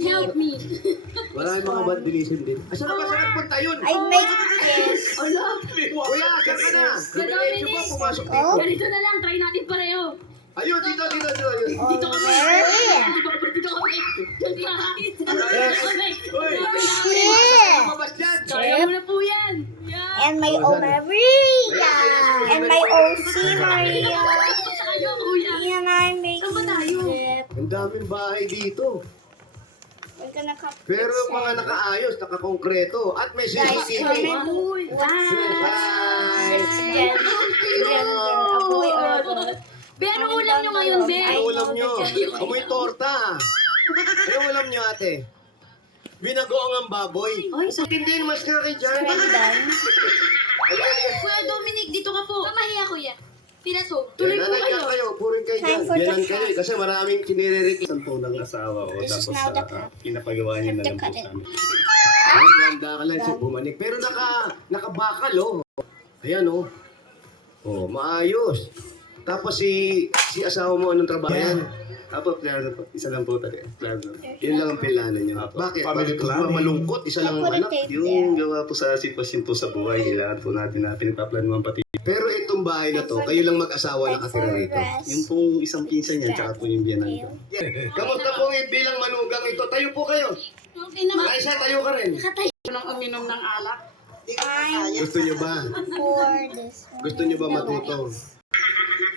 Help me. Maraming mga vandalism din. Asa na ba sa nagpunta yun? I make this. Ala. Kuya, saan ka na? Diretso ba pumasok dito? Oh. Ganito na lang, try natin pareho. Ayun, dito. Ayun. Dito kami. Dito kami. Uy! Shit. Lumabas dyan! Kaya mo na po yan. Yan. And my own Maria. And my OC Maria. Tayo, kuya. And I make Saan ba tayo? it. Ang daming bahay dito. We're gonna cut Pero mga nakaayos, nakakongkreto. At may CCTV. Uy. Hi! gender. A boy or a girl. Be, ano ulam nyo ngayon, Be? Ano ulam nyo? Amoy torta. Ano ulam nyo, ate? Binagoong ang baboy. Ay, Hindi, mas nga kayo dyan. Kuya Dominic, dito ka po. Mamahiya, kuya. Pinato. Tuloy Tuloy po kayo. kayo. Purin kayo dyan. Time for the Bilang kayo eh, kasi maraming kiniririk. Isang tunang asawa ko. This is Tapos now the cut. pinapagawa niya na Have to lang po cut sa it. amin. Ang ganda ka lang siya bumalik. Pero nakabakal, oh. Ayan, oh. Oh, maayos. Tapos si asawa mo, anong trabaho yan? Apo, plano po. Isa lang po talaga. Plano. Yun lang ang pilanan niya. Bakit? Family Bakit planning. malungkot? Isa lang ang anak. Yung gawa po sa sitwasyon po sa buhay, kailangan po natin na pinagpaplanuhan pati. Pero itong bahay na to, kayo lang mag-asawa nakatira rito. Yung pong isang pinsan niya, tsaka po yung biyanan ko. Kamusta po bilang manugang ito? Tayo po kayo. Okay naman. Aisha, tayo ka rin. Nang uminom ng alak. Gusto niyo ba? For this one. Gusto niyo ba matuto?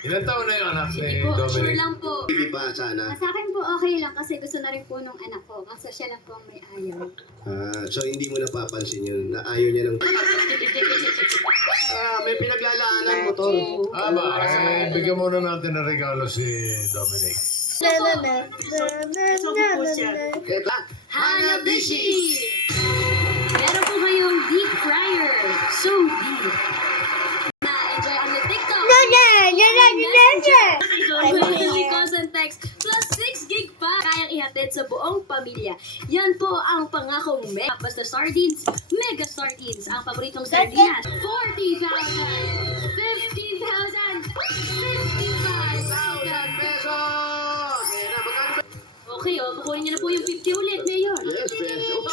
Ilan taon na yung anak ni Po, sure Dominic? lang po. Hindi pa sana. Sa akin po okay lang kasi gusto na rin po nung anak ko. Kaso siya lang po ang may ayaw. So hindi mo napapansin yun na ayaw niya ng... may pinaglalaanan mo to. Bigyan muna natin ng regalo si Dominic. Kaya, Hanabishi! Meron po kayong deep fryer. So deep. Na-enjoy on the TikTok. Messenger, calls and text, plus 6 gig pa. Kayang ihatid sa buong pamilya. Yan po ang pangakong mega. Basta sardines, mega sardines. Ang paboritong sardinas. 40,000, 50,000, 55,000 pesos! Okay, kukunin niyo na po yung 50 ulit, Mayor. Yes, pesos.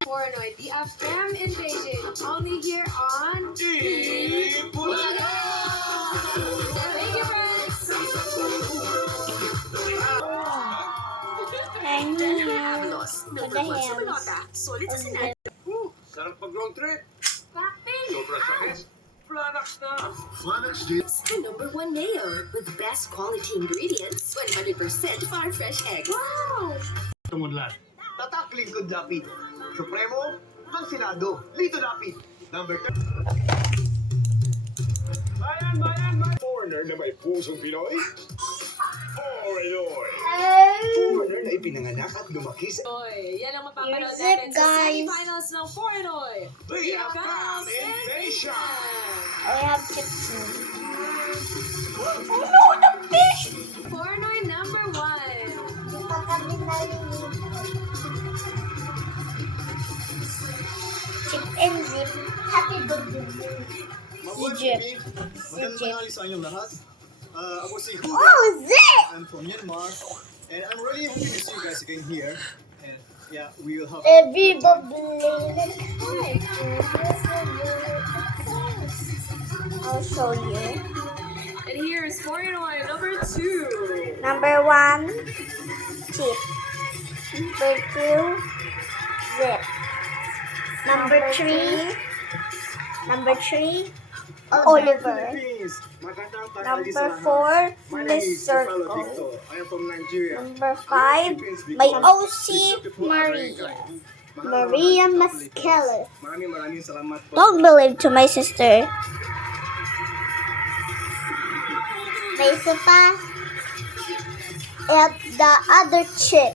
Pornoid, the Afghan invasion, only here on Thank you, friends. Thank you. What the hell? Sarap pag-road trip. Cocktail. Sobrang sakit. Flanax, The #1 mayo with best quality ingredients, 100% farm fresh eggs. Wow! Tumunlad. Tatak Lingkod Dapit. Supremo ng Senado. Lito Dapit. Number 10. Foreigner na may pusong Pinoy? Foreigner! Foreigner na ipinanganak at lumaki sa... Oy. Yan ang mapapanood Here's it, natin sa guys. semifinals ng Pornoy. The Afghan Invasion! I have chips. Pornoy number 1. Chip and zip. Happy birthday. Egypt. Magandang tanghali sa inyong lahat. Ako si Hugo. Oh, zip! I'm from Myanmar. And I'm really happy to see you guys again here. And yeah, we will have... Every bubble. I'll show you. And here is Pornoy number 2. Number 1, chip. Number 2, zip. Number 3, Oliver. Philippines. Magandang tanghali sa Number lahat. 4, My name Miss is Gonzalo Circle. Victor. I am from Nigeria. Number 5, my OC, Maria. Maria Mascalis. Maraming salamat po. Don't believe to my sister. May isa pa. At the other chick.